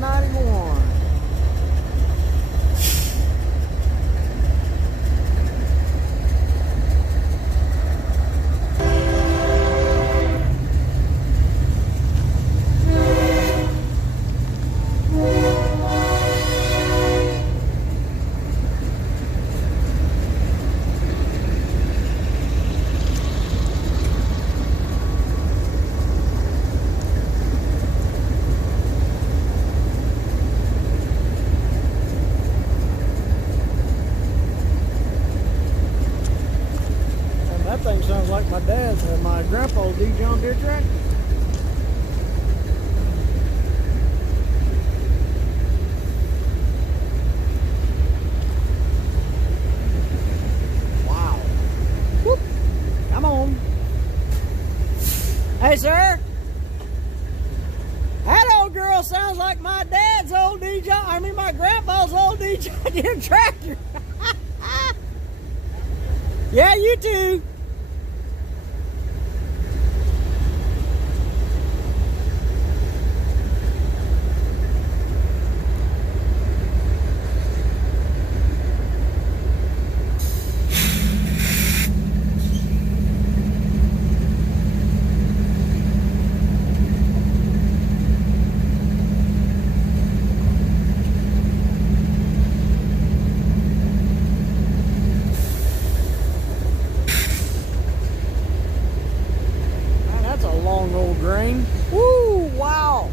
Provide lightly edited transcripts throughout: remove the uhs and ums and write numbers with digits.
91. That thing sounds like my dad's or my grandpa's D John Deere tractor. Wow. Whoop. Come on. Hey, sir. That old girl sounds like my dad's old D John. I mean, my grandpa's old D John Deere tractor. Yeah, you too. Long old grain. Woo! Wow!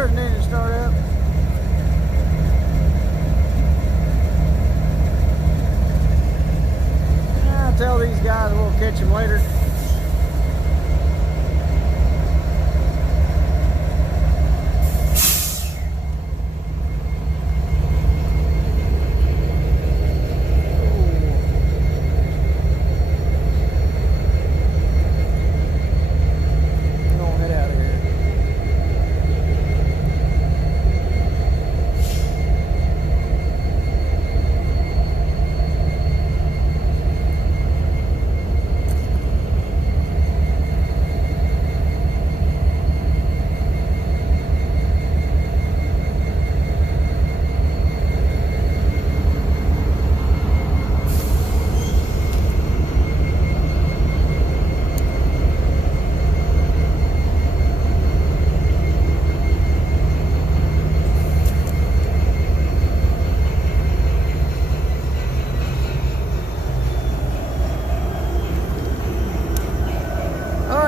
There's an engine start up. I'll tell these guys we'll catch him later.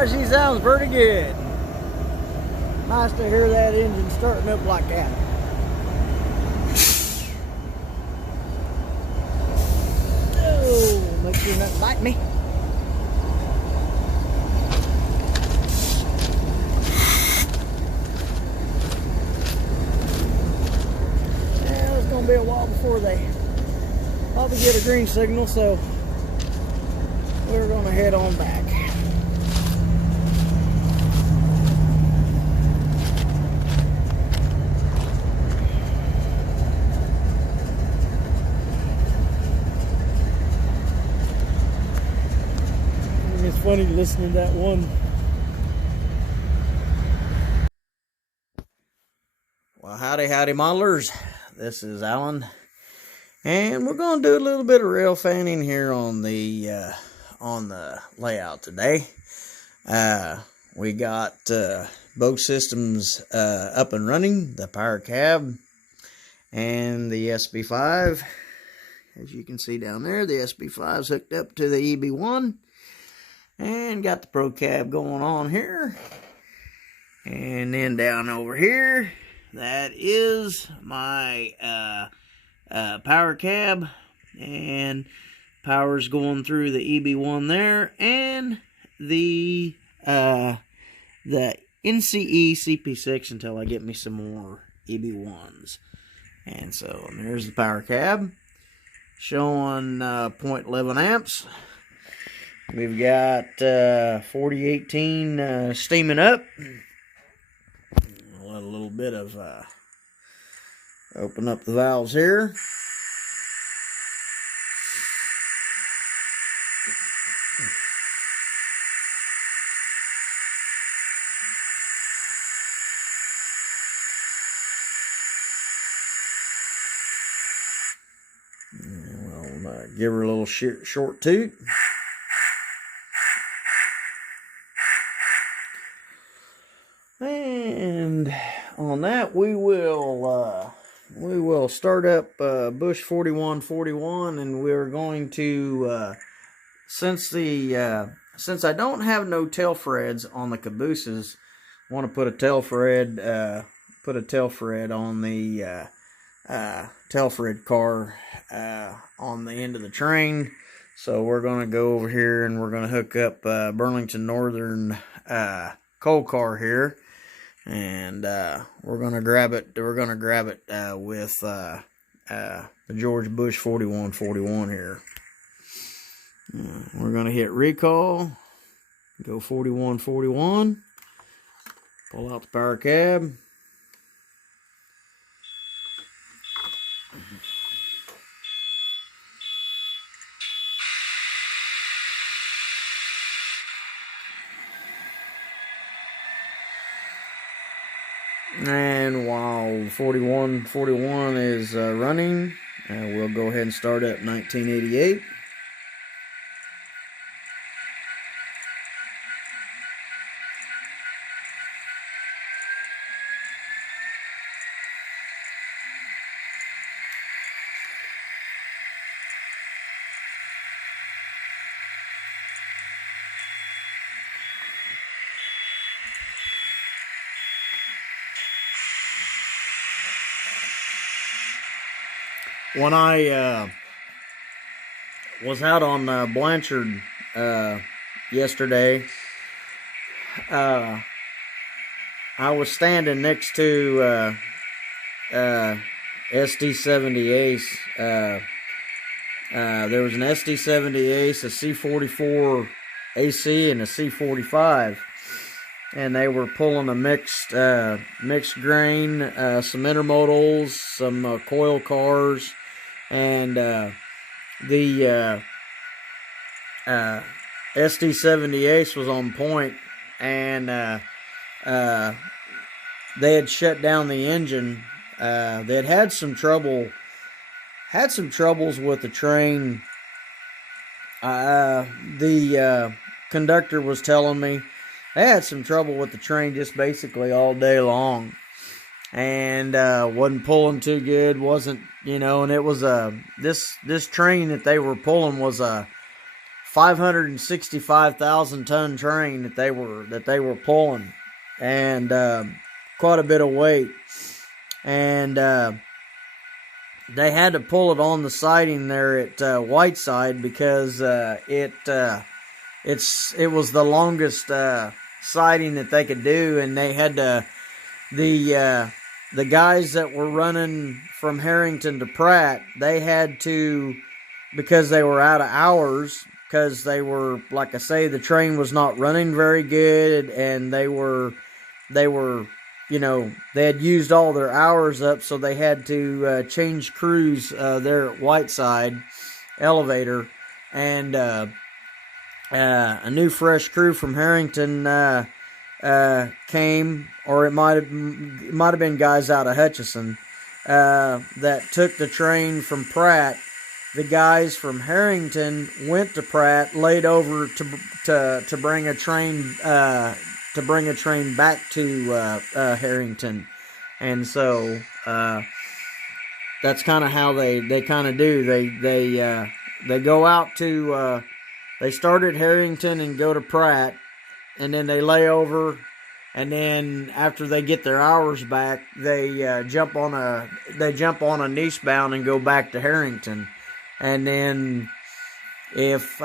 She sounds pretty good. Nice to hear that engine starting up like that. Oh, make sure nothing bite me. Yeah, it's gonna be a while before they probably get a green signal, so we're gonna head on back. It's funny listening to that one. Well, howdy modelers. This is Alan, and we're going to do a little bit of rail fanning here on the layout today. We got both systems up and running, the power cab and the SB5. As you can see down there, the SB5 is hooked up to the EB1. And got the Pro Cab going on here. And then down over here, that is my power cab, and power's going through the EB1 there, and the NCE CP6 until I get me some more EB1s. And so there's the power cab showing 0.11 amps. We've got 4018 steaming up. Let a little bit of open up the valves here. We'll give her a little short toot. And on that, we will start up bush 4141, and we're going to since I don't have no tail freds on the cabooses, I want to put a tail fred on the tail fred car on the end of the train. So we're going to go over here and we're going to hook up Burlington Northern coal car here, and we're going to grab it. We're going to grab it with the George Bush 4141 here. We're going to hit recall, go 4141, pull out the power cab. And while 4141 is running, we'll go ahead and start up 1988. When I was out on Blanchard yesterday, I was standing next to SD70 Ace. There was an SD70 Ace, a C44 AC, and a C45. And they were pulling a mixed grain, some intermodals, some coil cars, and the SD70 Ace was on point, and they had shut down the engine. They had some troubles with the train. The conductor was telling me they had some trouble with the train just basically all day long, and wasn't pulling too good, and it was this train that they were pulling was a 565,000 ton train that they were pulling, and quite a bit of weight, and they had to pull it on the siding there at Whiteside because it was the longest siding that they could do, and they had to the guys that were running from Harrington to Pratt, they had to, because they were out of hours, because they were, like I say, the train was not running very good, and they had used all their hours up, so they had to change crews there at Whiteside elevator, and a new fresh crew from Harrington came, or it might have been guys out of Hutchison that took the train from Pratt. The guys from Harrington went to Pratt, laid over to bring a train back to Harrington, and so that's kind of how they kind of do. They go out to they start at Harrington and go to Pratt, and then they lay over and then after they get their hours back, they jump on a eastbound and go back to Harrington, and then if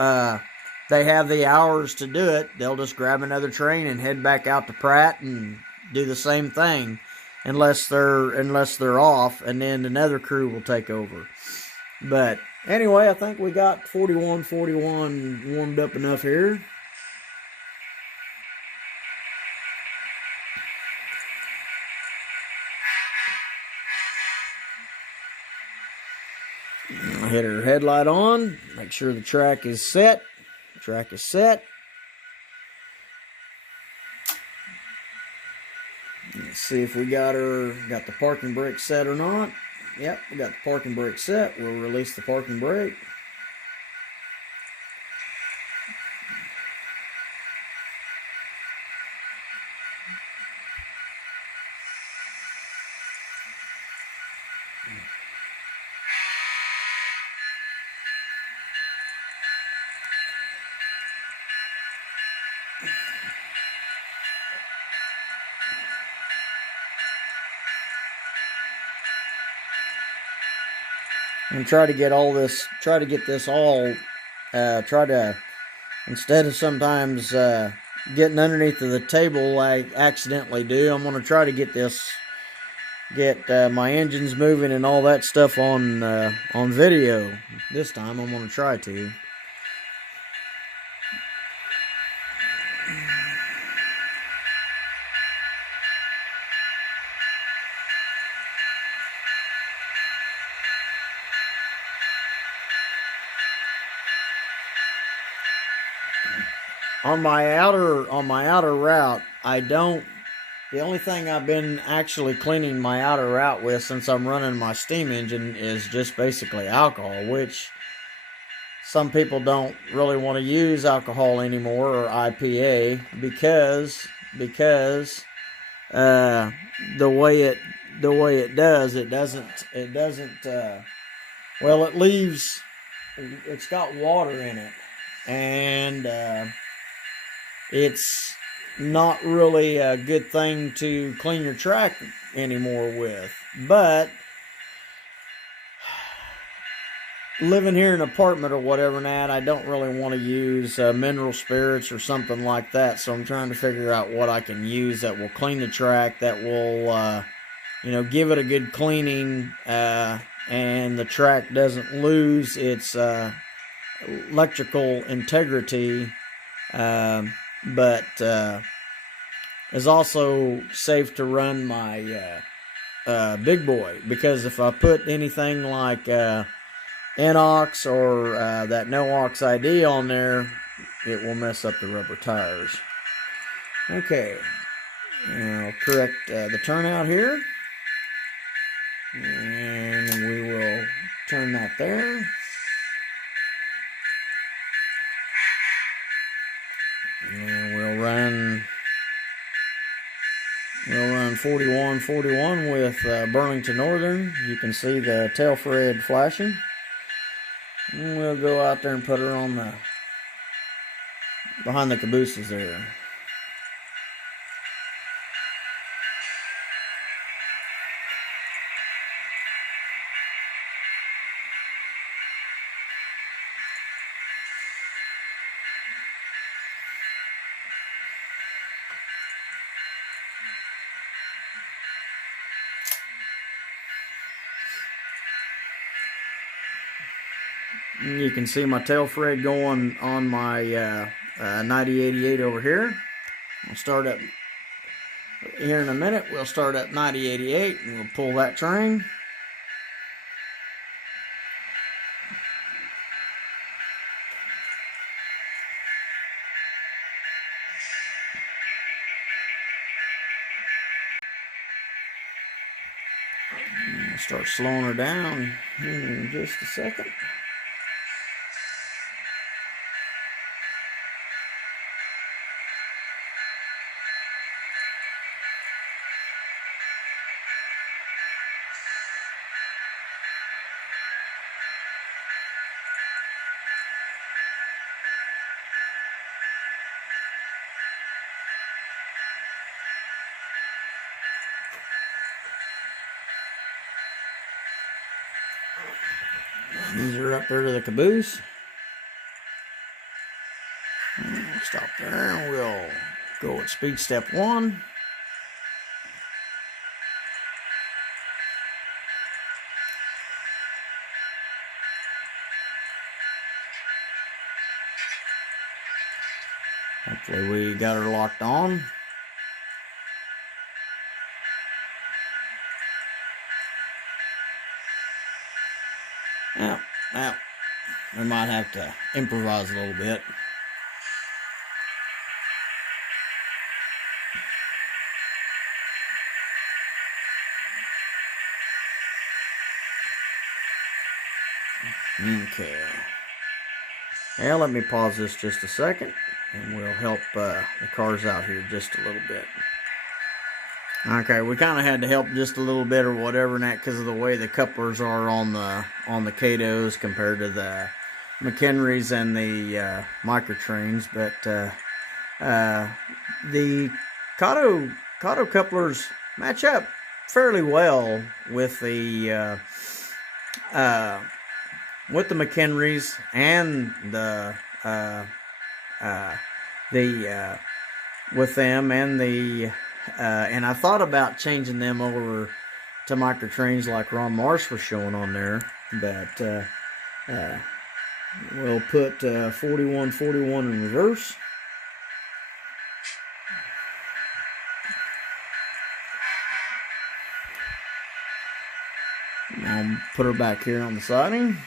they have the hours to do it, they'll just grab another train and head back out to Pratt and do the same thing, unless they're off, and then another crew will take over. But anyway, I think we got 4141 warmed up enough here. I'll hit her headlight on, make sure the track is set. The track is set. Let's see if we got the parking brake set or not. Yep, we got the parking brake set. We'll release the parking brake. And try to get this all, instead of sometimes getting underneath of the table like I accidentally do, I'm going to try to get my engines moving and all that stuff on video. This time I'm going to try to. On my outer route, the only thing I've been actually cleaning my outer route with since I'm running my steam engine is just basically alcohol, which some people don't really want to use alcohol anymore, or IPA, because the way it doesn't well, it's got water in it, and it's not really a good thing to clean your track anymore with. But living here in an apartment or whatever, Nat, I don't really want to use mineral spirits or something like that. So I'm trying to figure out what I can use that will clean the track, that will, give it a good cleaning, and the track doesn't lose its electrical integrity. But is also safe to run my big boy, because if I put anything like NOx or that NOx ID on there, it will mess up the rubber tires. Okay, I'll correct the turnout here, and we will turn that there. And we'll run 4141 with Burlington Northern. You can see the tail Fred flashing. And we'll go out there and put her on behind the cabooses there. You can see my tail Fred going on my 9088 over here. I'll start up here in a minute. We'll start up 9088 and we'll pull that train. I'll start slowing her down here in just a second. These are up there to the caboose. Stop there and we'll go at speed step 1. Hopefully we got her locked on. Now, we might have to improvise a little bit. Okay. Now let me pause this just a second, and we'll help the cars out here just a little bit. Okay, we kind of had to help just a little bit or whatever in that because of the way the couplers are on the Katos compared to the McHenrys and the microtrains, but the Kato couplers match up fairly well with the McHenrys and with them and the and I thought about changing them over to microtrains like Ron Marsh was showing on there, but we'll put 4141 in reverse. I'll put her back here on the siding.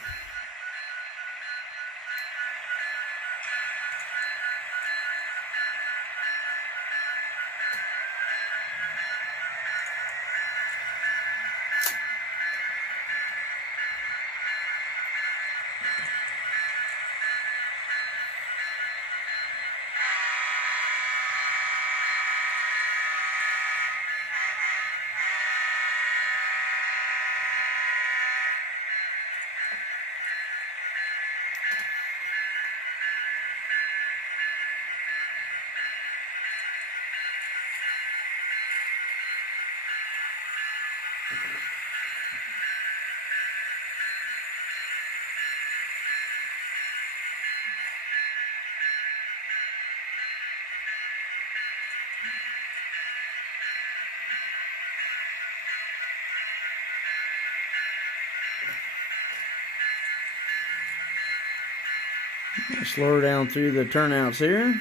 Slow her down through the turnouts here.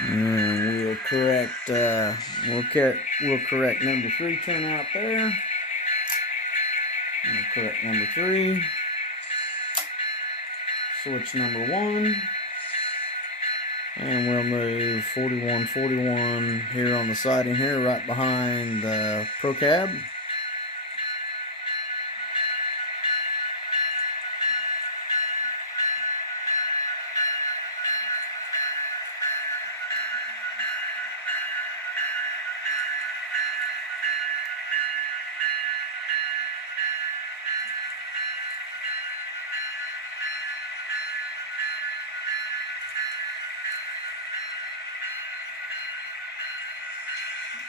And we'll correct number 3 turnout there. We'll correct number 3. Switch number 1. And we'll move 4141 here on the siding here, right behind the Pro Cab.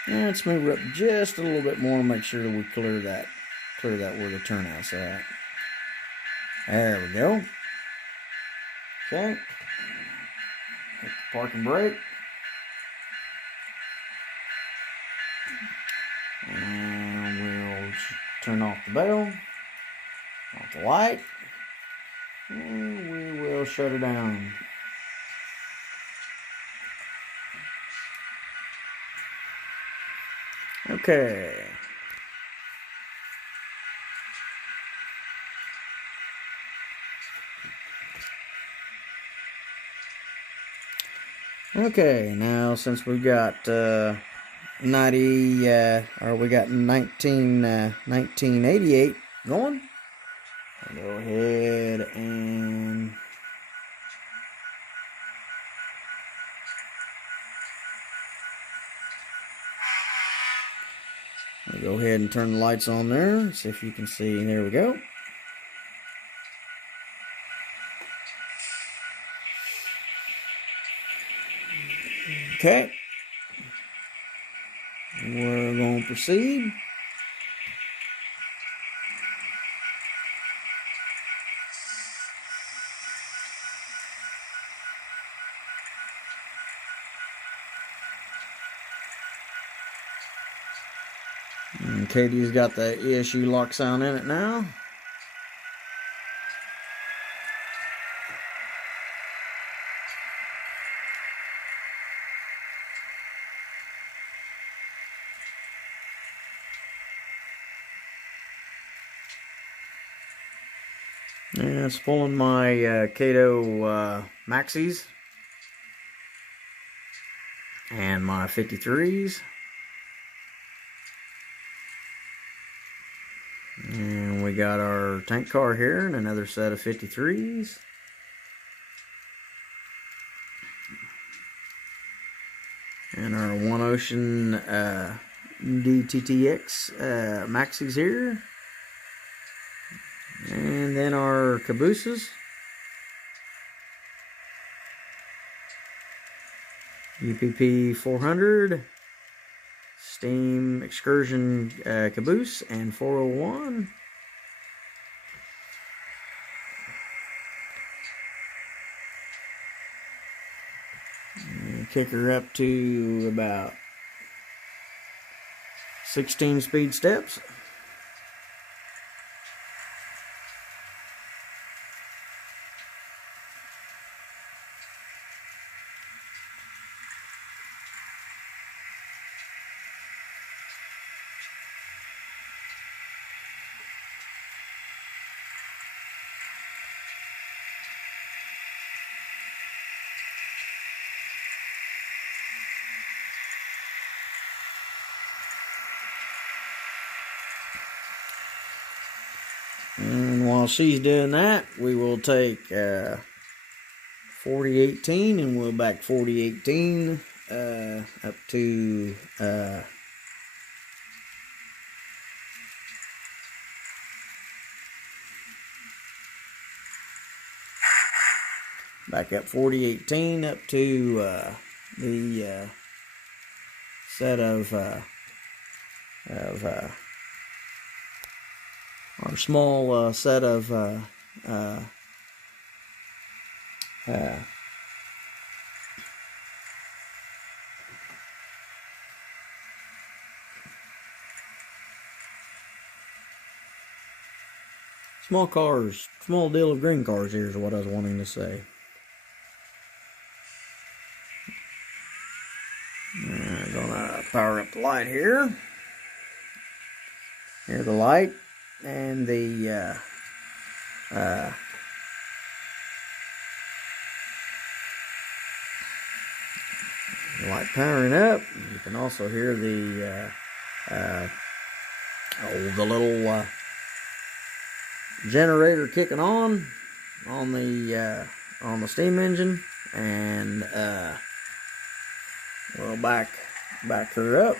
And let's move her up just a little bit more and make sure that we clear that where the turnout's at. There we go. Okay. Hit the parking brake. And we'll turn off the bell, off the light, and we will shut her down. Okay. Okay, now since we've got 1988 going, I'll go ahead and go ahead and turn the lights on there. See if you can see. There we go. Okay. We're going to proceed. And Katie's got the ESU lock sound in it now. And it's pulling my Kato Maxis and my 53s. And we got our tank car here and another set of 53s. And our One Ocean DTTX Maxis here. And then our cabooses. UPP 400. Steam Excursion caboose and 401. And kick her up to about 16 speed steps. And while she's doing that, we will take 4018 and we'll back 4018 up to back up 4018 up to the set of our small set of small cars, small deal of green cars here is what I was wanting to say. I'm gonna power up the light here. Here's the light and the light powering up. You can also hear the little generator kicking on the steam engine, and we'll back her up.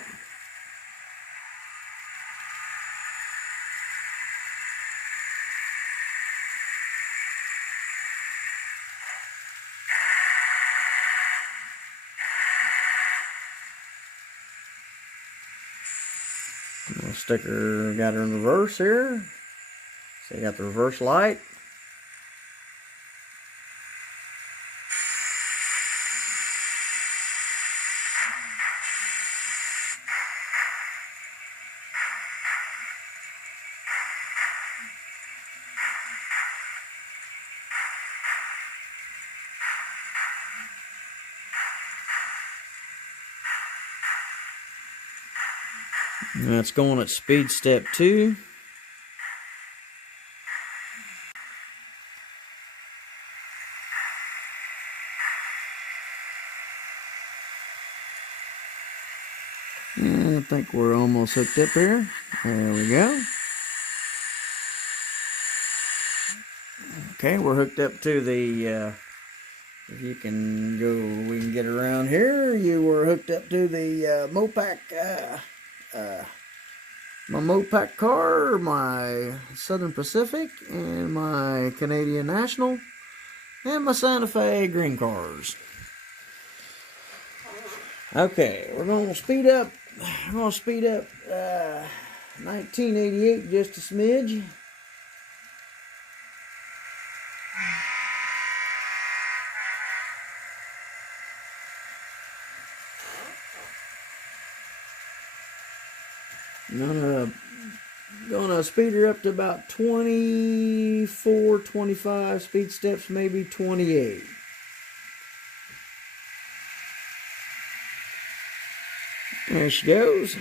Sticker got her in reverse here. So you got the reverse light. And that's going at speed step 2. And I think we're almost hooked up here. There we go. Okay, we're hooked up to the, if you can go, we can get around here. You were hooked up to the Mopac, my Mopac car, my Southern Pacific, and my Canadian National, and my Santa Fe green cars. Okay, we're gonna speed up. We're gonna speed up 1988 just a smidge. Gonna speed her up to about 24, 25 speed steps, maybe 28. There she goes.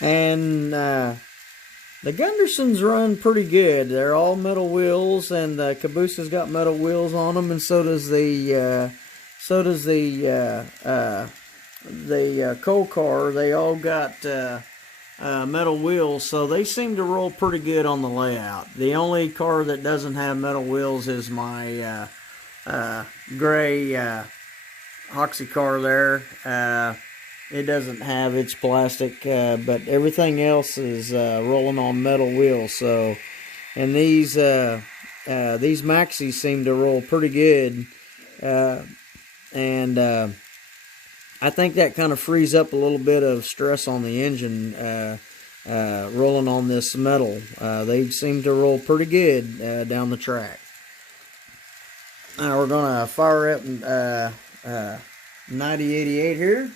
And the Gundersons run pretty good. They're all metal wheels, and the Caboose got metal wheels on them, and so does the coal car. They all got metal wheels, so they seem to roll pretty good on the layout. The only car that doesn't have metal wheels is my gray Oxy car there. It doesn't have its plastic, but everything else is rolling on metal wheels. So, and these Maxis seem to roll pretty good, and I think that kind of frees up a little bit of stress on the engine rolling on this metal. They seem to roll pretty good down the track. Now we're gonna fire up 9088 here.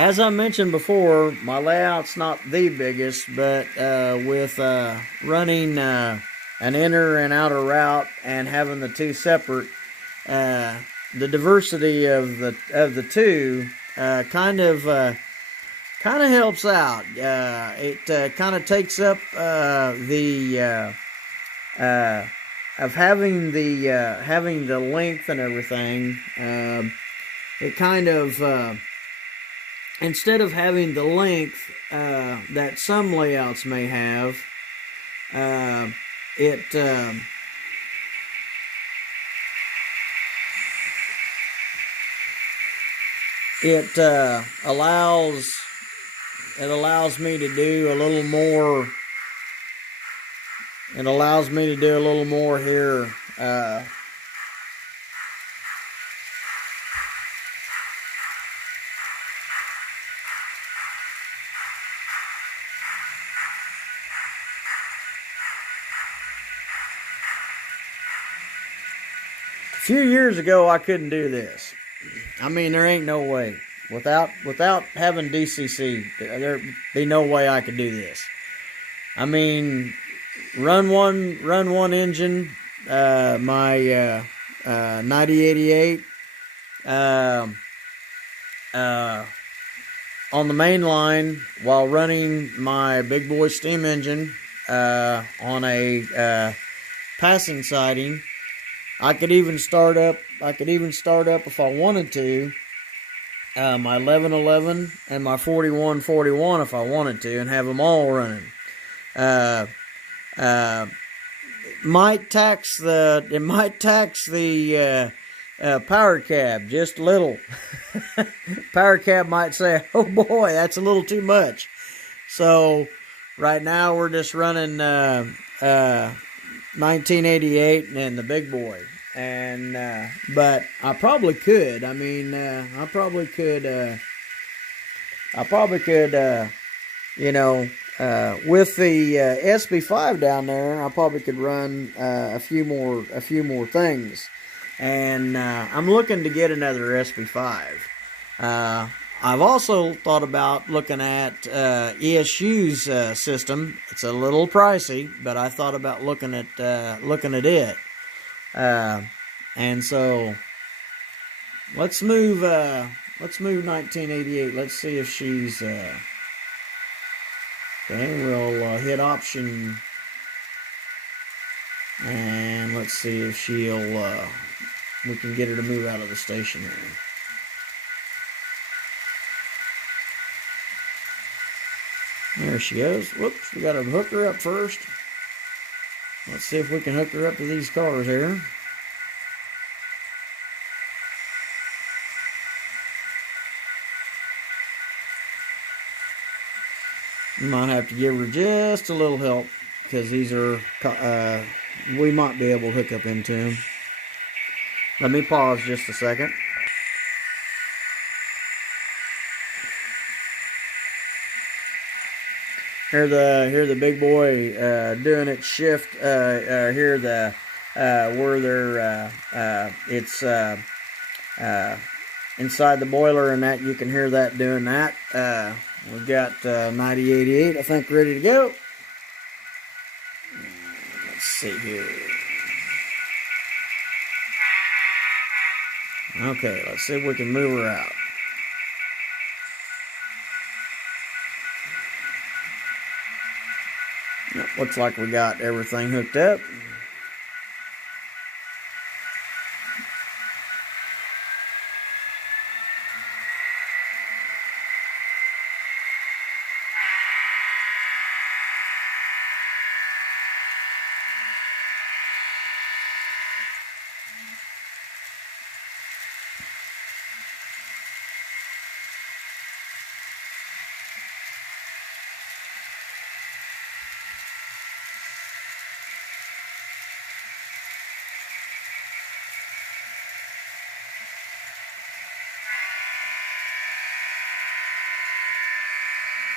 As I mentioned before, my layout's not the biggest, but with running an inner and outer route and having the two separate, the diversity of the two kind of helps out. It kind of takes up the of having the length and everything. It kind of instead of having the length that some layouts may have, it allows me to do a little more. It allows me to do a little more here. A few years ago, I couldn't do this. I mean, there ain't no way. Without having DCC, there'd be no way I could do this. I mean, run one engine, my 9088, on the main line while running my big boy steam engine on a passing siding. I could even start up if I wanted to, my 1111 and my 4141 if I wanted to, and have them all running. It might tax the power cab just a little. Power cab might say, "Oh boy, that's a little too much." So right now we're just running 1988 and the big boy, and but I probably could. I mean, I probably could. You know, with the SB5 down there, I probably could run a few more things, and I'm looking to get another SB5. I've also thought about looking at ESU's system. It's a little pricey, but I thought about looking at it. And so let's move 1988. Let's see if she's okay. We'll hit option, and let's see if she'll we can get her to move out of the station here. There she goes. Whoops, we got to hook her up first. Let's see if we can hook her up to these cars here. Might have to give her just a little help because these are, we might be able to hook up into them. Let me pause just a second. Here the big boy doing its shift. Here where they're it's inside the boiler and that, you can hear that doing that. We've got 9088, I think, ready to go. Let's see here. Okay, let's see if we can move her out. Yep, looks like we got everything hooked up.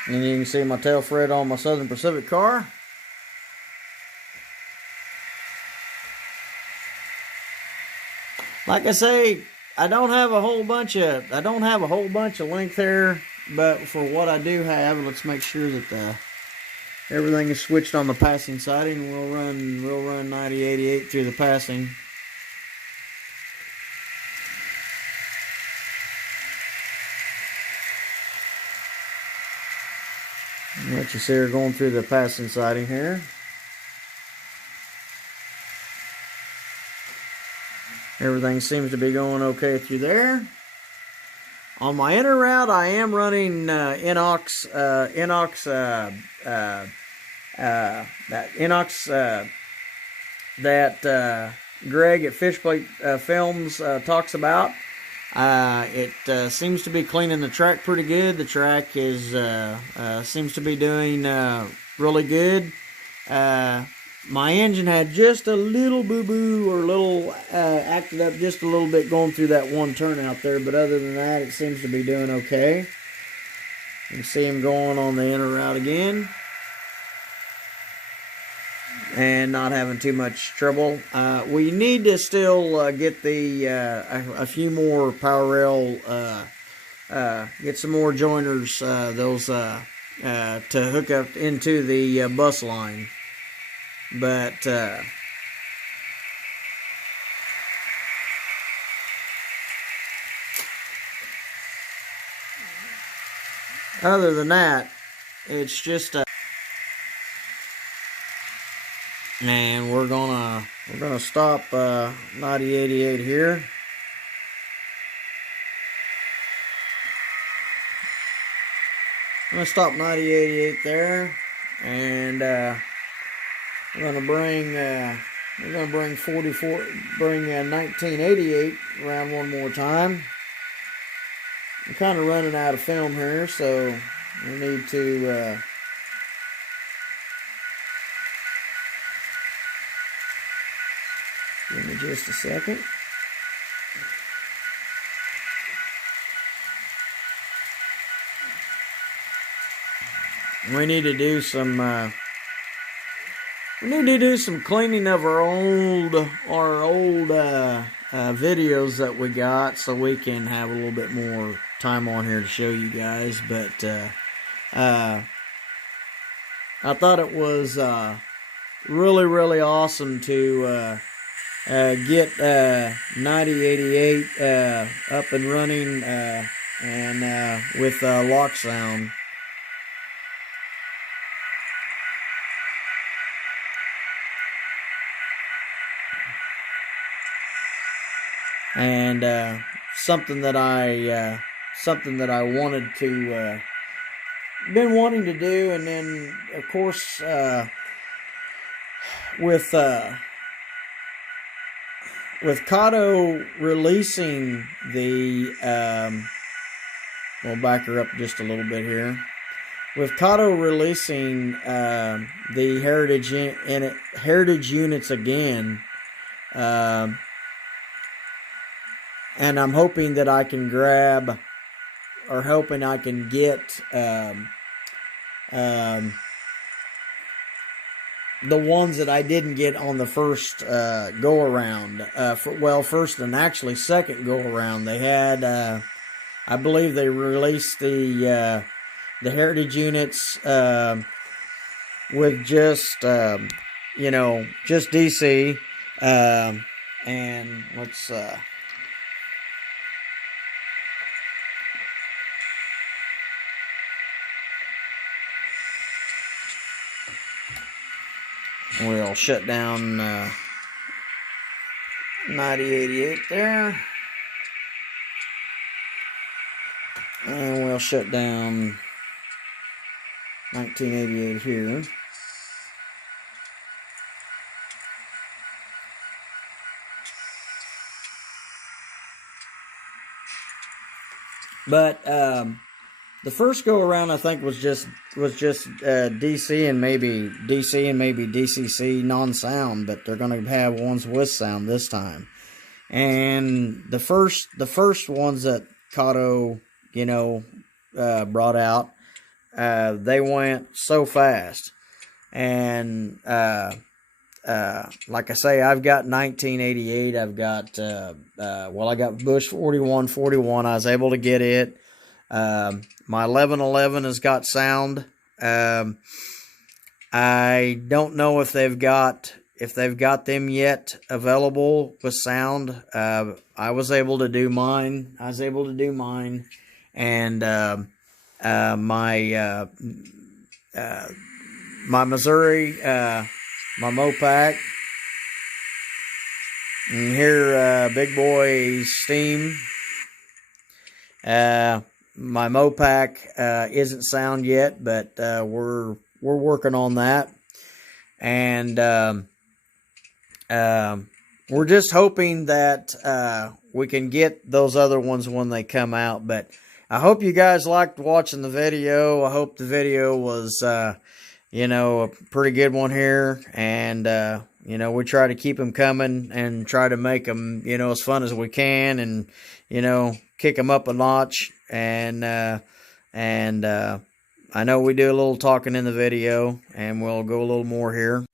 And you can see my tail thread on my Southern Pacific car. Like I say, I don't have a whole bunch of length here, but for what I do have, let's make sure that everything is switched on the passing siding. We'll run 9088 through the passing. Let you see her going through the passing siding here. Everything seems to be going okay through there. On my inner route, I am running inox that Greg at Fishplate Films talks about. It seems to be cleaning the track pretty good. The track is seems to be doing really good. My engine had just a little boo-boo, or little acted up just a little bit going through that one turn out there, but other than that, it seems to be doing okay. You can see him going on the inner route again and not having too much trouble. We need to still get the a few more power rail, get some more joiners, those to hook up into the bus line. But other than that, it's just and we're gonna stop 9088 here. I'm gonna stop 9088 there, and we're gonna bring 1988 around one more time. I'm kind of running out of film here, so we need to give me just a second. We need to do some cleaning of our old videos that we got, so we can have a little bit more time on here to show you guys. But I thought it was really awesome to get 9088 up and running and with lock sound. And something that I wanted to been wanting to do. And then, of course, with Kato releasing the, we'll back her up just a little bit here. With Kato releasing the heritage units again, and I'm hoping that I can grab, or hoping I can get the ones that I didn't get on the first go around. First and actually second go around, they had, I believe they released the heritage units with just just DC, and let's we'll shut down 9088 there, and we'll shut down 1988 here. But the first go around, I think, was just DC and maybe DCC non-sound, but they're going to have ones with sound this time. And the first ones that Kato, brought out, they went so fast. And like I say, I've got 1988. I've got I got Bush 4141. I was able to get it. My 1111 has got sound. I don't know if they've got them yet available with sound. I was able to do mine. And my Missouri, my Mopac, and here Big Boy Steam. My Mopac isn't sound yet, but we're working on that, and we're just hoping that we can get those other ones when they come out. But I hope you guys liked watching the video. I hope the video was a pretty good one here, and we try to keep them coming and try to make them as fun as we can, and kick them up a notch. And I know we do a little talking in the video, and we'll go a little more here.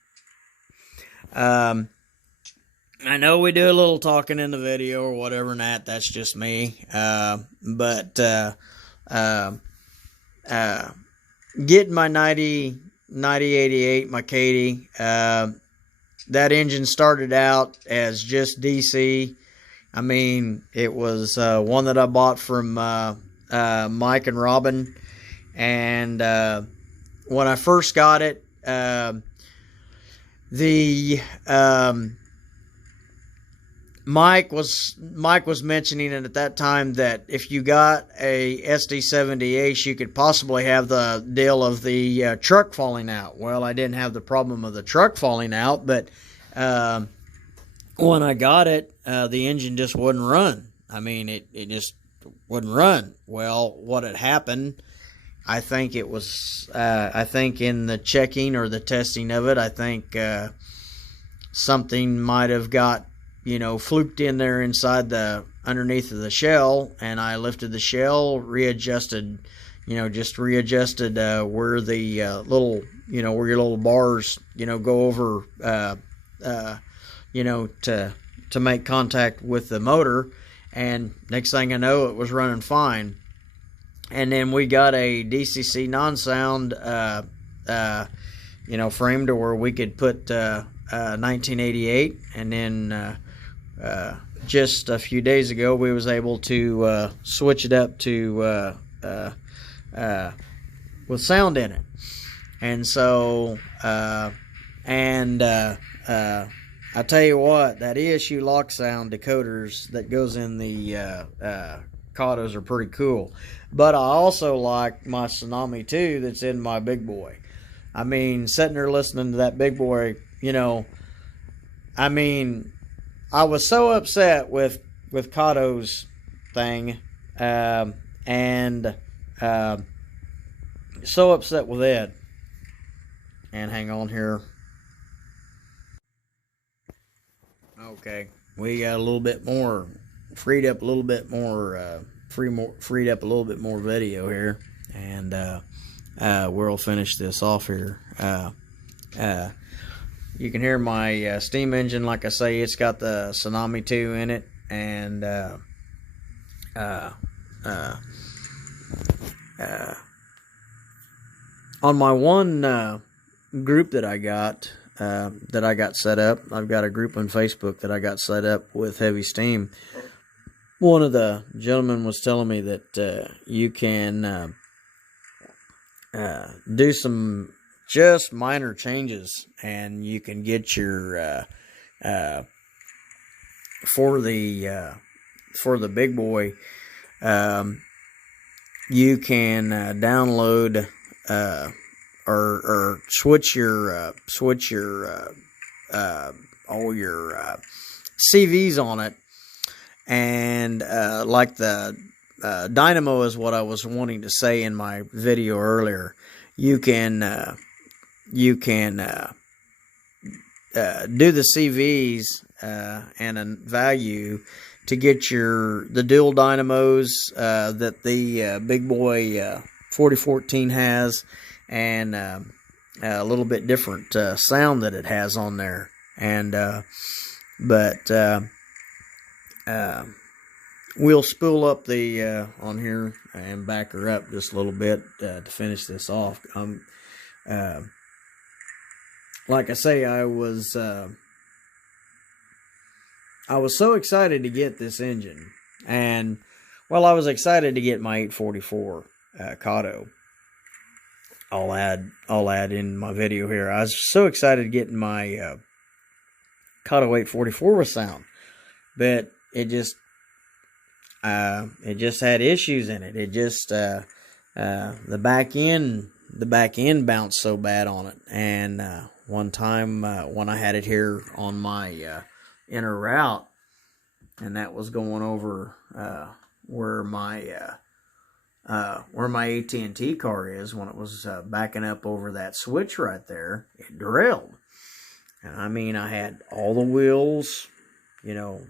I know we do a little talking in the video or whatever, and that's just me. But getting my 9088, my Katie, that engine started out as just DC. I mean, it was one that I bought from Mike and Robin, and when I first got it, Mike was mentioning it at that time that if you got a SD70 Ace, you could possibly have the deal of the truck falling out. Well, I didn't have the problem of the truck falling out, but when I got it, the engine just wouldn't run. I mean, it just wouldn't run. Well, what had happened, I think it was, I think in the checking or the testing of it, I think something might have got, fluked in there inside underneath of the shell, and I lifted the shell, readjusted, just readjusted where the little, where your little bars, go over, to make contact with the motor, and next thing I know, it was running fine. And then we got a DCC non-sound, frame to where we could put 1988, and then just a few days ago, we was able to switch it up to with sound in it. And so, I tell you what, that ESU lock sound decoders that goes in the Katos are pretty cool. But I also like my Tsunami 2 that's in my big boy. I mean, sitting there listening to that big boy, you know, I mean, I was so upset with Kato's thing, and so upset with Ed. And hang on here. Okay, we got a little bit more freed up, a little bit more freed up a little bit more video here, and we'll finish this off here. You can hear my steam engine. Like I say, it's got the Tsunami 2 in it, and on my one group that I got set up, I've got a group on Facebook that I got set up with Heavy Steam. One of the gentlemen was telling me that you can do some just minor changes, and you can get your for the big boy. You can download or switch your all your CVs on it, and like the dynamo is what I was wanting to say in my video earlier. You can do the CVs and a value to get the dual dynamos that the big boy 4014 has, and a little bit different sound that it has on there. And we'll spool up the on here and back her up just a little bit to finish this off. Like I say, I was so excited to get this engine, and well, I was excited to get my 844 Kato. I'll add in my video here. I was so excited to get my Kato 844 with sound, but it just had issues in it. It just the back end bounced so bad on it. And one time when I had it here on my inner route, and that was going over where my AT&T car is, when it was backing up over that switch right there, it derailed. And I mean, I had all the wheels, you know,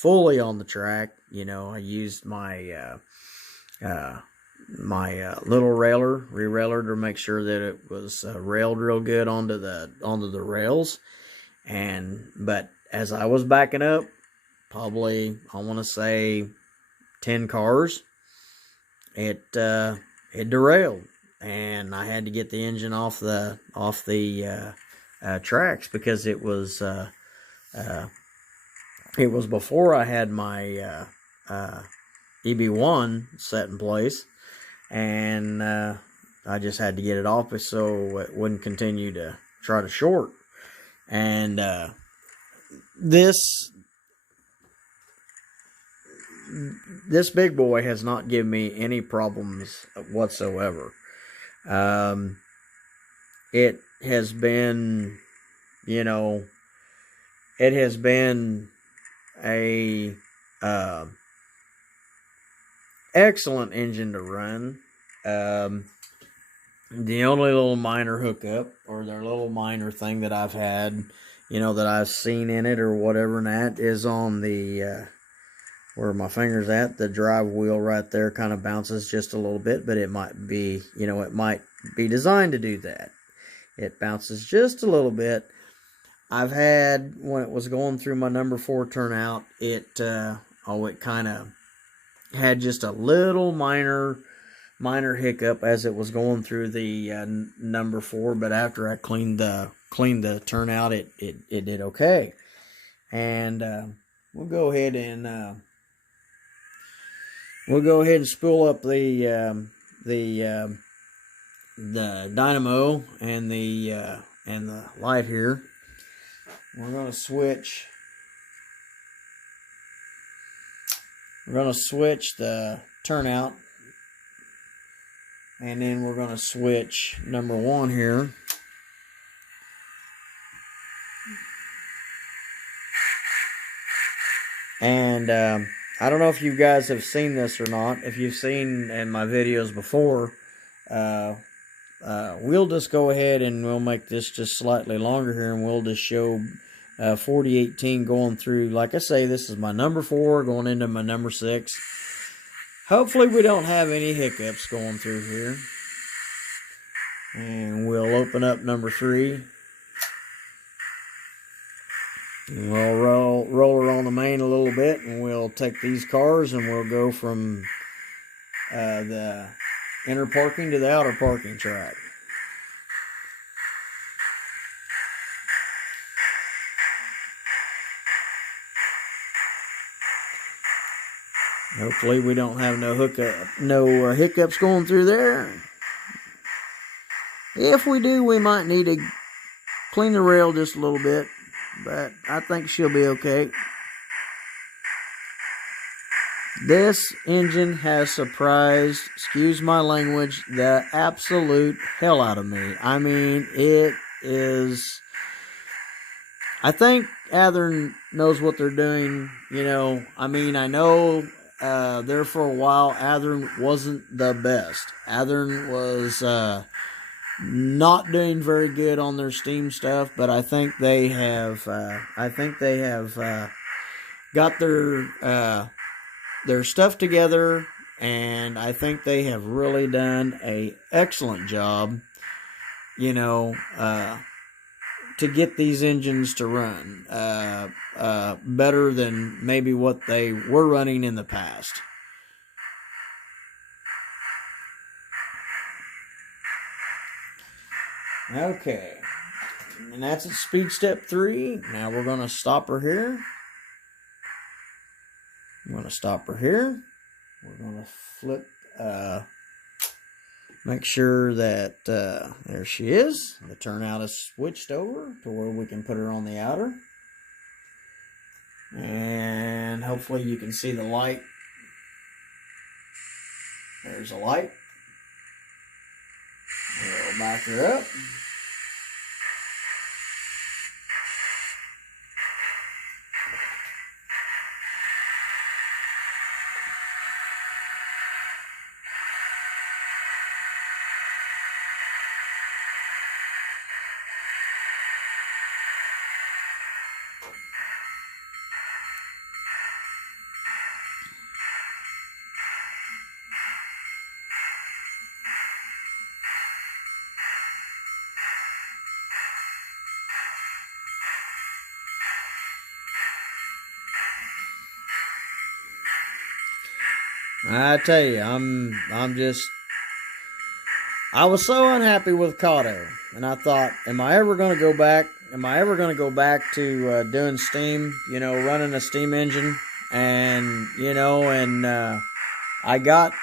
fully on the track. You know, I used my little re-railer to make sure that it was railed real good onto the rails. But as I was backing up, probably I want to say 10 cars, it derailed, and I had to get the engine off the tracks, because it was before I had my EB1 set in place, and I just had to get it off so it wouldn't continue to try to short. And this big boy has not given me any problems whatsoever. It has been, you know, it has been a excellent engine to run. The only little minor hookup, or the little minor thing that I've had, you know, that I've seen in it or whatever, and that is on the where my finger's at, the drive wheel right there kind of bounces just a little bit, but it might be, you know, it might be designed to do that. It bounces just a little bit. I've had, when it was going through my number 4 turnout, it kind of had just a little minor hiccup as it was going through the number 4, but after I cleaned the turnout, it did okay. And we'll go ahead and spool up the dynamo and the light here. We're going to switch We're going to switch the turnout, and then we're going to switch number 1 here. And I don't know if you guys have seen this or not. If you've seen in my videos before, we'll just go ahead and we'll make this just slightly longer here, and we'll just show 4018 going through. Like I say, this is my number 4 going into my number 6. Hopefully we don't have any hiccups going through here. And we'll open up number 3. And we'll roll her on the main a little bit, and we'll take these cars and we'll go from the inner parking to the outer parking track. Hopefully we don't have no hiccups going through there. If we do, we might need to clean the rail just a little bit, but I think she'll be okay. This engine has surprised, excuse my language, the absolute hell out of me. I mean, it is... I think Athearn knows what they're doing, you know. I mean, I know there for a while Athearn wasn't the best. Athearn was not doing very good on their steam stuff, but I think they have got their stuff together, and I think they have really done an excellent job, you know, to get these engines to run better than maybe what they were running in the past. Okay, and that's at speed step 3. Now we're going to stop her here. I'm going to stop her here. We're going to flip, make sure that, there she is. The turnout is switched over to where we can put her on the outer. And hopefully you can see the light. There's a light. We'll back her up. I tell you, I was so unhappy with Kato, and I thought, am I ever going to go back? Am I ever going to go back to doing steam? You know, running a steam engine, and you know, and I got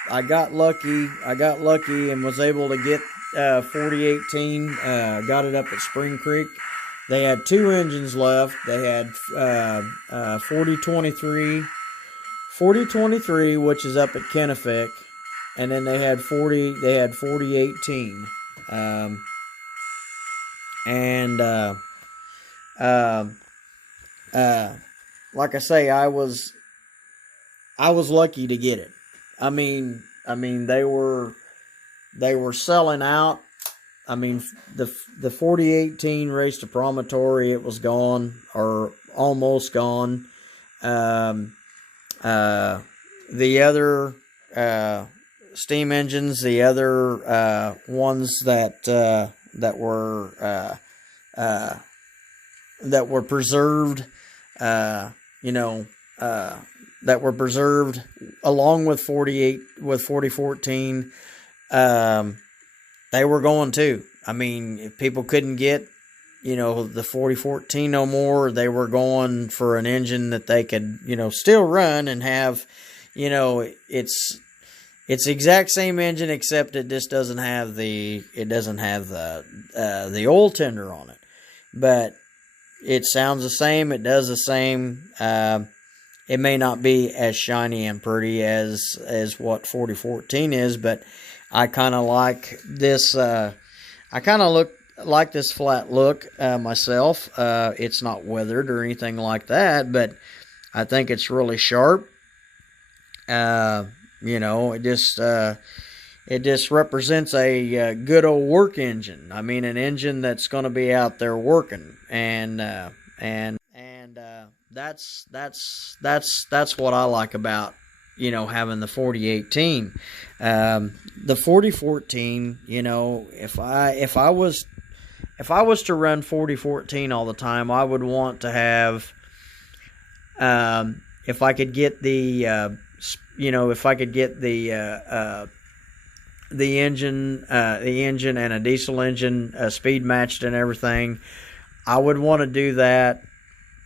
lucky. I got lucky and was able to get 4018. Got it up at Spring Creek. They had 2 engines left. They had 4023, which is up at Kennefic, and then they had 4018. Like I say, I was lucky to get it. I mean they were selling out. I mean, the 4018 raced to Promontory. It was gone, or almost gone. The other steam engines, the other ones that were preserved, you know, that were preserved along with 4014, they were going too. I mean, if people couldn't get, you know, the 4014 no more, they were going for an engine that they could, you know, still run and have, you know, it's the exact same engine, except it just doesn't have the oil tender on it. But it sounds the same, it does the same. it may not be as shiny and pretty as what 4014 is, but I kind of like this. I kind of like this flat look myself. It's not weathered or anything like that, but I think it's really sharp. You know, it just represents a good old work engine. I mean, an engine that's going to be out there working, and that's what I like about, you know, having the 4018. The 4014, you know, if I was to run 4014 all the time, I would want to have, if I could get the the engine and a diesel engine speed matched and everything, I would want to do that.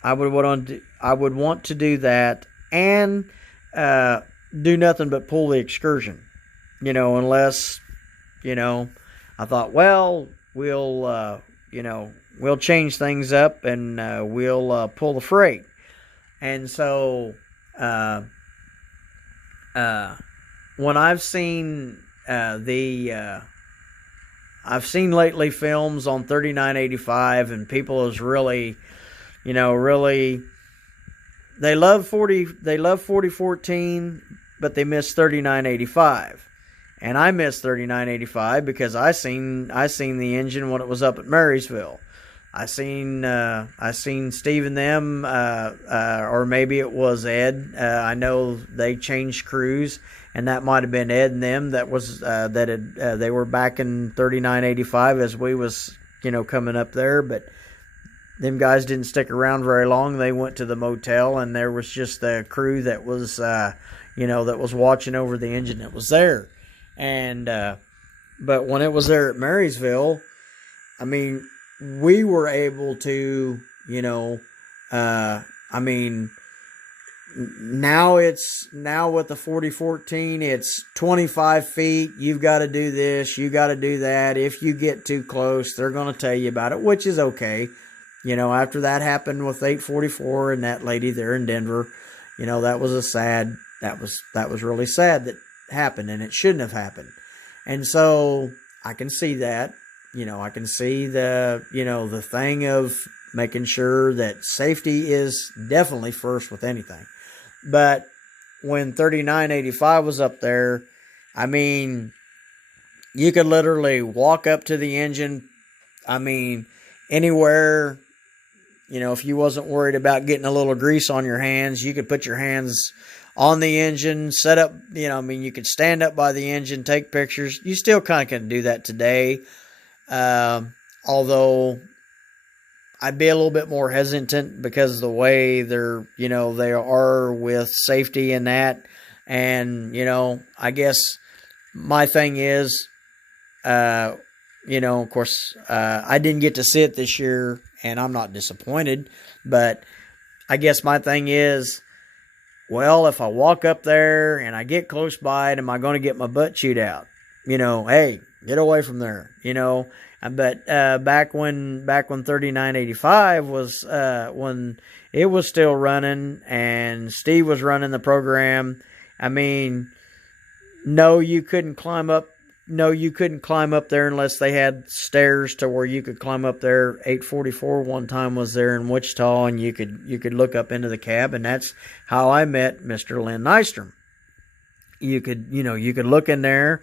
I would want to do that and do nothing but pull the Excursion, you know, unless, you know, I thought, well, we'll change things up and we'll pull the Freight. And so when I've seen I've seen lately films on 3985, and people is really, you know, really, they love 4014, but they miss 3985. And I miss 3985 because I seen the engine when it was up at Marysville. I seen Steve and them, or maybe it was Ed. I know they changed crews, and that might have been Ed and them. That was they were back in 3985 as we was, you know, coming up there. But them guys didn't stick around very long. They went to the motel, and there was just the crew that was, you know, that was watching over the engine that was there. And but when it was there at Marysville, I mean, we were able to, you know, I mean, now with the 4014, it's 25 feet. You've got to do this. You got to do that. If you get too close, they're going to tell you about it, which is okay. You know, after that happened with 844 and that lady there in Denver, you know, that was that was really sad that happened, and it shouldn't have happened. And so I can see that. You know, I can see the thing of making sure that safety is definitely first with anything. But when 3985 was up there, I mean, you could literally walk up to the engine. I mean, anywhere, you know, if you wasn't worried about getting a little grease on your hands, you could put your hands on the engine, set up, you know, I mean, you could stand up by the engine, take pictures. You still kind of can do that today. Although I'd be a little bit more hesitant because of the way they are with safety and that. And, you know, I guess my thing is, you know, of course, I didn't get to see it this year, and I'm not disappointed, but I guess my thing is, well, if I walk up there and I get close by it, am I going to get my butt chewed out? You know, hey, get away from there, you know. But back when 3985 was, when it was still running and Steve was running the program, I mean, no, you couldn't climb up there unless they had stairs to where you could climb up there. 844 one time was there in Wichita, and you could look up into the cab, and that's how I met Mr. Lynn Nystrom. You could look in there,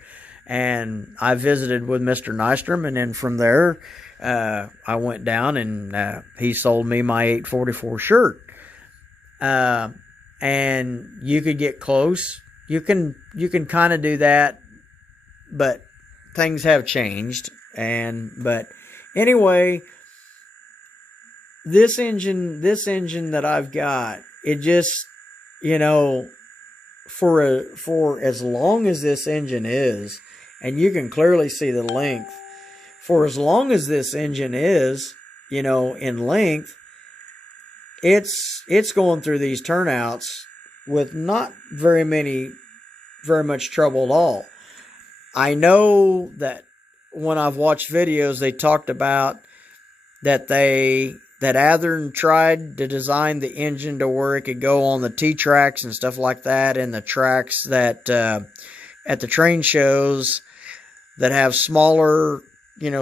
and I visited with Mr. Nystrom, and then from there, I went down, and he sold me my 844 shirt. And you could get close. You can kind of do that, but things have changed. But anyway, this engine that I've got, it just, you know, for as long as this engine is, and you can clearly see the length, for as long as this engine is, you know, in length, it's going through these turnouts with not very much trouble at all. I know that when I've watched videos, they talked about that they Athearn tried to design the engine to where it could go on the T-tracks and stuff like that, and the tracks that at the train shows that have smaller,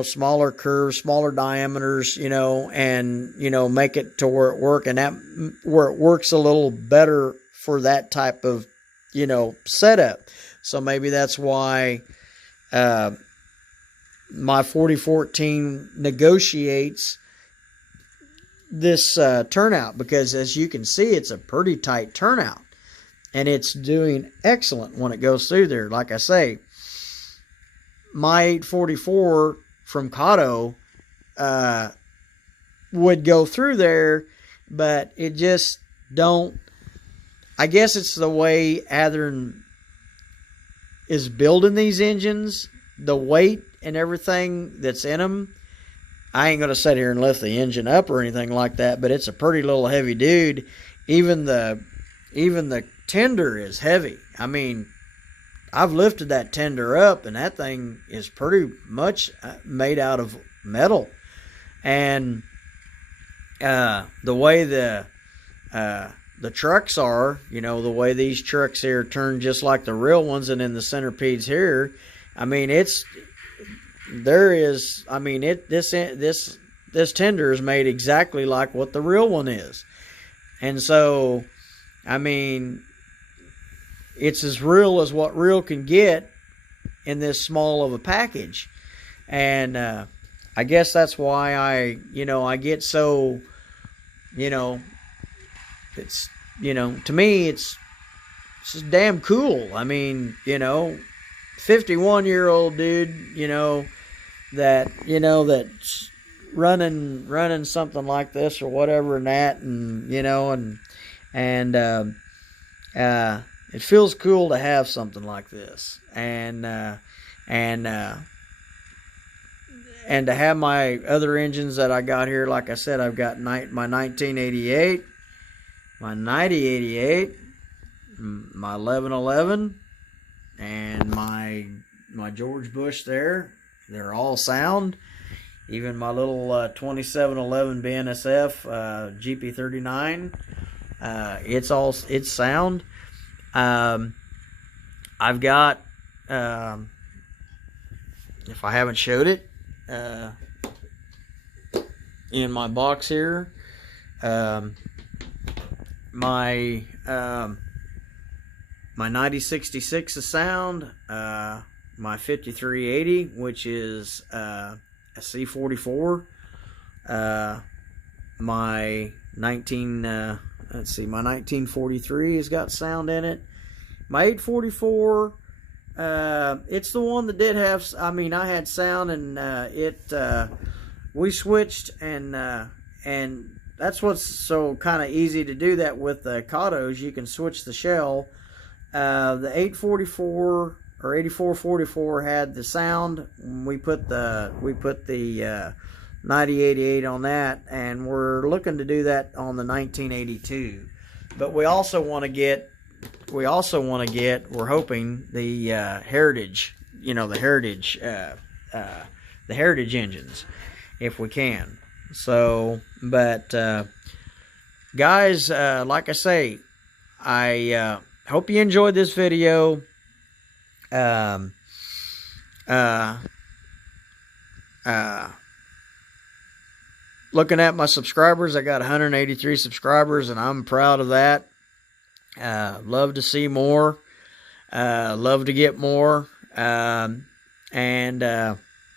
smaller curves, smaller diameters, and, make it to where it works a little better for that type of, setup. So maybe that's why my 4014 negotiates this turnout, because as you can see, it's a pretty tight turnout, and it's doing excellent when it goes through there. Like I say, my 844 from Kato would go through there, but it just don't. I guess it's the way Athearn is building these engines, the weight and everything that's in them. I ain't going to sit here and lift the engine up or anything like that, but it's a pretty little heavy dude. Even the tender is heavy. I mean, I've lifted that tender up, and that thing is pretty much made out of metal. And the way the trucks are, the way these trucks here turn just like the real ones, and in the centipedes here, I mean, this tender is made exactly like what the real one is. And so, I mean, it's as real as what real can get in this small of a package. And I guess that's why I get so, it's, to me, it's just damn cool. I mean, 51-year-old dude, that's running something like this or whatever, and that, and it feels cool to have something like this, and to have my other engines that I got here. Like I said, I've got my 1988, my 9088, my 1111, and my George Bush there. They're all sound. Even my little 2711 BNSF GP39, it's sound. I've got, if I haven't showed it, in my box here, my 9066 is sound. My 5380, which is a C44. My 1943 has got sound in it. My 844, it's the one that did have, I had sound, and we switched, and that's what's so kind of easy to do that with the Katos. You can switch the shell. The 844 or 8444 had the sound. We put the 9088 on that, and we're looking to do that on the 1982. But we also want to get, we're hoping the Heritage, the Heritage engines, if we can. So, but guys, like I say, I hope you enjoyed this video. Looking at my subscribers, I got 183 subscribers, and I'm proud of that. Love to see more. Love to get more. And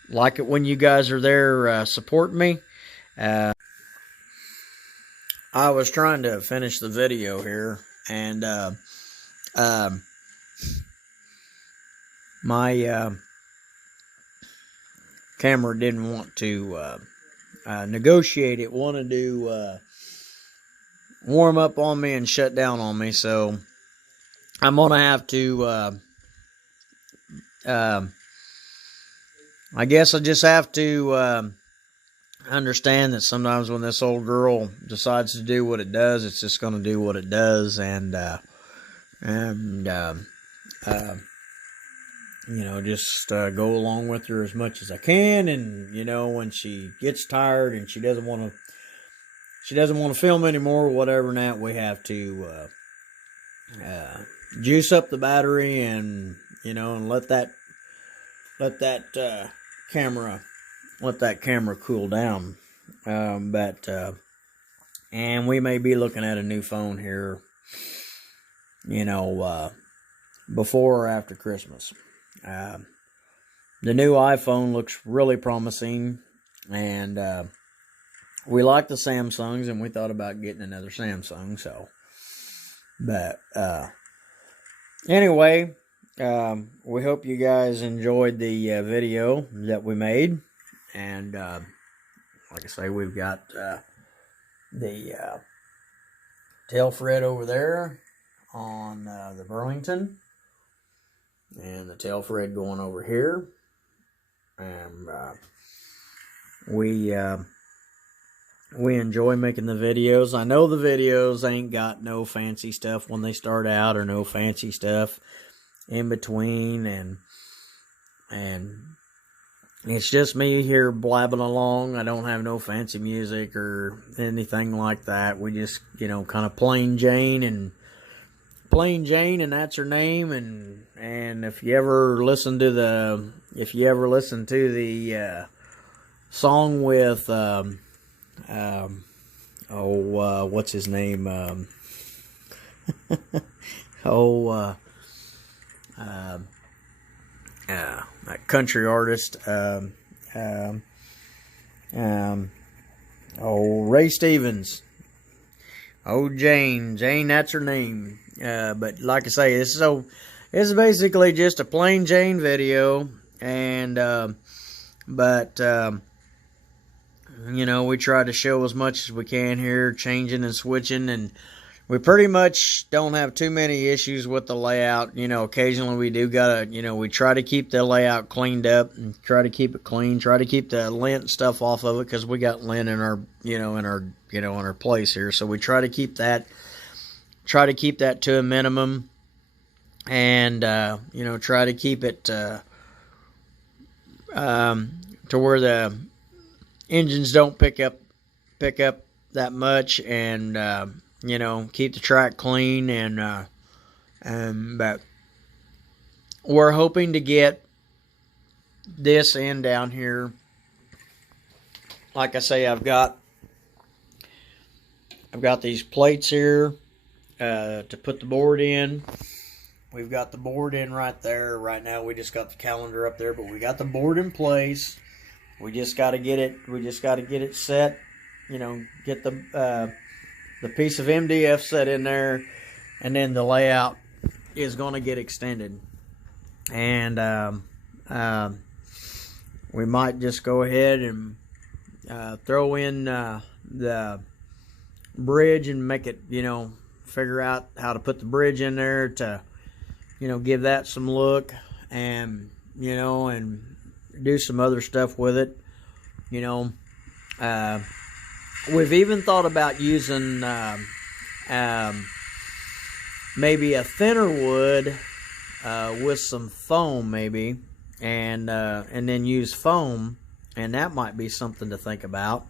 like it when you guys are there supporting me. I was trying to finish the video here, and my camera didn't want to negotiate. It wanted to warm up on me and shut down on me, so I'm gonna have to I guess I just have to understand that sometimes when this old girl decides to do what it does, it's just gonna do what it does, and just go along with her as much as I can. And when she gets tired and she doesn't want to she doesn't want to film anymore or whatever, and that we have to juice up the battery and, you know, and let that camera cool down. And we may be looking at a new phone here, you know, before or after Christmas. The new iPhone looks really promising, and we like the Samsungs, and we thought about getting another Samsung. So, but anyway, we hope you guys enjoyed the video that we made, and like I say, we've got the tail Fred over there on the Burlington, and the tail Fred going over here, and we enjoy making the videos. I know the videos ain't got no fancy stuff when they start out, or no fancy stuff in between, and it's just me here blabbing along. I don't have no fancy music or anything like that. We just, you know, kind of plain Jane, and that's her name. And if you ever listen to the song with what's his name? That country artist, Ray Stevens. Jane, that's her name. But like I say, this is basically just a plain Jane video, and you know, we try to show as much as we can here, changing and switching, and we pretty much don't have too many issues with the layout. You know, occasionally we do gotta, you know, we try to keep the layout cleaned up and try to keep it clean, try to keep the lint and stuff off of it, because we got lint in our, in our place here. So we try to keep that to a minimum, and you know, try to keep it to where the engines don't pick up that much, and you know, keep the track clean, but we're hoping to get this end down here. Like I say, I've got these plates here to put the board in. We've got the board in right there. Right now we just got the calendar up there, but we got the board in place. We just got to get it set, you know, get the piece of MDF set in there, and then the layout is going to get extended. And we might just go ahead and throw in the bridge and make it, you know, figure out how to put the bridge in there to, you know, give that some look, and, you know, and do some other stuff with it, you know. We've even thought about using maybe a thinner wood with some foam, maybe, and then use foam, and that might be something to think about.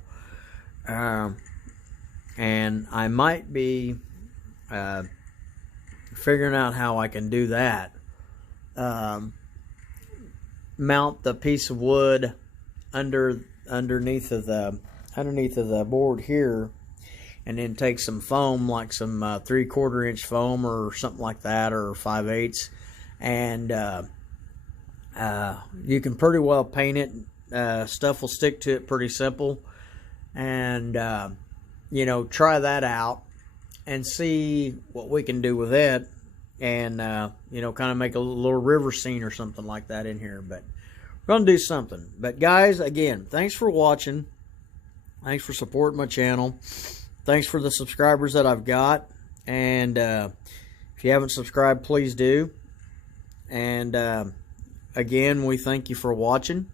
And I might be figuring out how I can do that. Mount the piece of wood underneath of the board here, and then take some foam, like some 3/4 inch foam or something like that, or 5/8, and you can pretty well paint it. Stuff will stick to it pretty simple, and you know, try that out and see what we can do with it, and you know, kind of make a little river scene or something like that in here. But we're gonna do something. But guys, again, thanks for watching. Thanks for supporting my channel. Thanks for the subscribers that I've got. And if you haven't subscribed, please do. And again, we thank you for watching.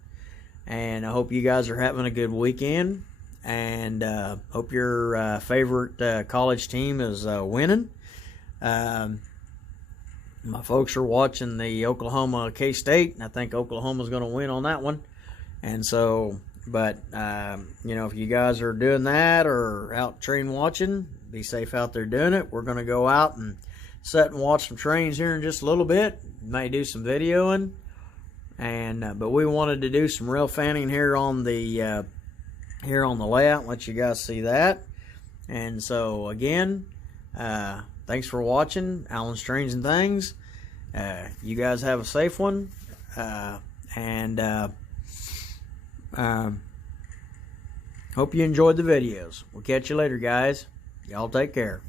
And I hope you guys are having a good weekend. And hope your favorite college team is winning. My folks are watching the Oklahoma K-State, and I think Oklahoma's going to win on that one. And so But, you know, if you guys are doing that or out train watching, be safe out there doing it. We're going to go out and sit and watch some trains here in just a little bit. May do some videoing. And but we wanted to do some rail fanning here on the layout and let you guys see that. And so again, thanks for watching Alan's Trains and Things. You guys have a safe one, and hope you enjoyed the videos. We'll catch you later, guys. Y'all take care.